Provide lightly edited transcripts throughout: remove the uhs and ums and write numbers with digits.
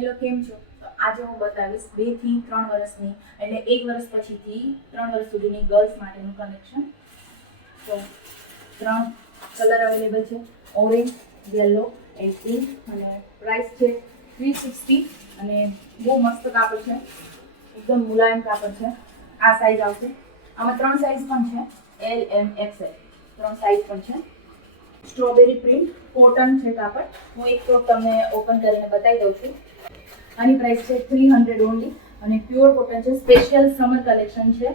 Hello, કેમ છો? તો આજે હું બતાવીશ 2 થી 3 વર્ષની એટલે 1 વર્ષ પછીથી 3 વર્ષ સુધીની ગર્લ્સ માટેનું કલેક્શન. તો 3 કલર અવેલેબલ છે, ઓરેન્જ, યલો એન્ડ પિંક, અને પ્રાઇસ છે 360 અને બહુ મસ્ત કાપડ છે, એકદમ મુલાયમ કાપડ છે. આ સાઈઝ આવશે. આમાં 3 સાઈઝ પણ છે, એલ, એમ, એક્સએલ 3 સાઈઝ પણ છે. સ્ટ્રોબેરી પ્રિન્ટ કોટન છે કાપડ. હું એક તો તમને ઓપન કરીને બતાવી દઉં છું. આની પ્રાઇસ છે 300 ઓનલી અને પ્યોર કોટન છે, સ્પેશિયલ સમર કલેક્શન છે.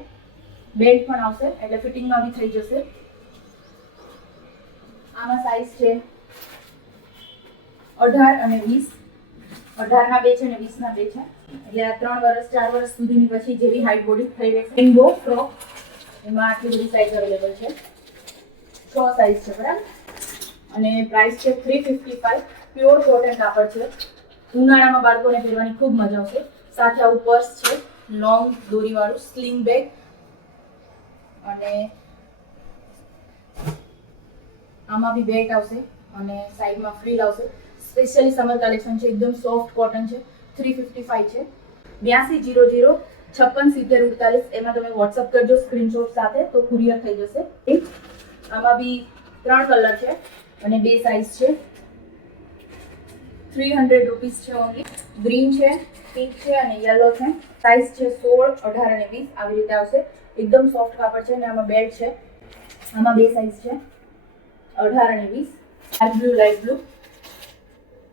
બેલ્ટ પણ આવશે એટલે ફિટિંગમાં બી થઈ જશે. આમાં સાઈઝ છે 18 અને 20. 18 ના 2 છે અને 20 ના 2 છે. એટલે આ 3 વર્ષ 4 વર્ષ સુધીની પછી જેવી હાઈટ બોડી થઈ રહેશે. રેઇનબો ફ્રોક, એમાં આટલી બધી સાઈઝ અવેલેબલ છે. 6 સાઈઝ છે બરાબર. અને પ્રાઇસ છે 355. પ્યોર કોટન કાપડ છે. ઉનાળામાં બાળકોને પહેરવાની ખૂબ મજા આવશે. સાથે આવું પર્સ છે, લોંગ દોરીવાળું સ્લિંગ બેગ, અને આમાં બી બેલ્ટ આવશે અને સાઈડમાં ફ્રીલ આવશે. સ્પેશિયલી સમર કલેક્શન છે, એકદમ સોફ્ટ કોટન છે. 355 છે. 8200 567048 એમાં તમે વોટ્સઅપ કરજો સ્ક્રીનશોટ સાથે, તો કુરિયર થઈ જશે. આમાં બી 3 કલર છે અને 2 સાઈઝ છે. 300 રૂપીસ છે ઓનલી. ગ્રીન છે, પિંક છે અને યલો છે. સાઈઝ છે 16, 18 અને 20 આવી રીતે આવશે. એકદમ સોફ્ટ કાપડ છે અને આમાં બેલ્ટ છે. આમાં 2 સાઈઝ છે, 18 અને 20. Dark blue, light blue.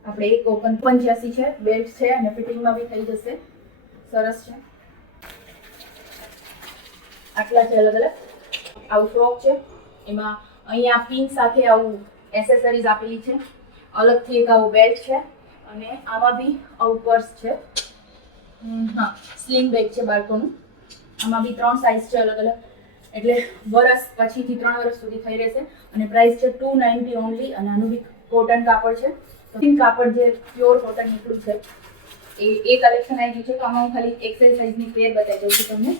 આપણે એક ઓપન 85 છે, બેલ્ટ છે અને ફિટિંગમાં બી થઈ જશે. સરસ છે. આટલા છે અલગ અલગ. આવું ફ્રોક છે, એમાં અહીંયા પિંક સાથે આવું એસેસરીઝ આપેલી છે. અલગથી એક આવું બેલ્ટ છે અને આમાં બી આવું પર્સ છે. હા, સ્લિંગ બેગ છે બાળકોનું. આમાં બી 3 સાઈઝ છે અલગ અલગ. એટલે વર્ષ પછીથી 3 વર્ષ સુધી થઈ રહેશે. અને પ્રાઇસ છે 290 ઓનલી. અને આનું બી કોટન કાપડ છે. કાપડ જે પ્યોર કોટન નીકળ્યું છે એ કલેક્શન આવી ગયું છે. તો આમાં હું ખાલી એક્સેલ સાઈઝની પેર બતાવી દઉં છું તમને.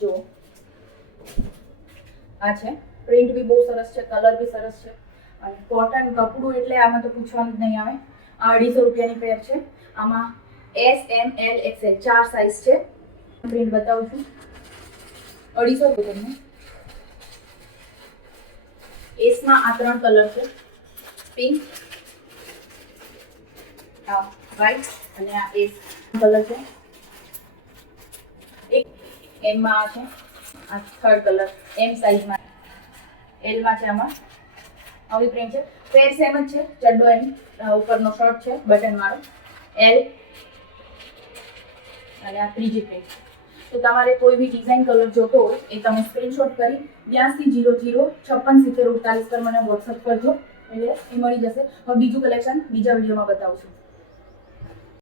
જો આ છે. પ્રિન્ટ બી બહુ સરસ છે, કલર બી સરસ છે અને કોટન કપડું એટલે આમાં તો પૂછવાનું જ નહીં આવે. આ 250 રૂપિયાની પેર છે. આમાં એસ, એમ, એલ, એક્સએલ 4 સાઈઝ છે. પ્રિન્ટ બતાવું છું. 250 રૂપિયા. એસમાં આ 3 કલર છે, પિંક, આ વ્હાઈટ અને આ એસ કલર છે. એક એમમાં આ છે, આ 3rd કલર એમ સાઈઝમાં. એલમાં છે. આમાં આવી પ્રિન્ટ છે. પેર સેમ જ છે. ચડ્ડો એમ ઉપરનો શર્ટ છે બટન વાળો. એલ અને આ ત્રીજી પ્રિન્ટ. તો તમારે કોઈ બી ડિઝાઇન કલર જોતો હોય એ તમે સ્ક્રીનશોટ કરી 8200 567048 પર મને વોટ્સઅપ કરજો, એટલે એ મળી જશે. હવે બીજું કલેક્શન બીજા વિડીયોમાં બતાવું છું.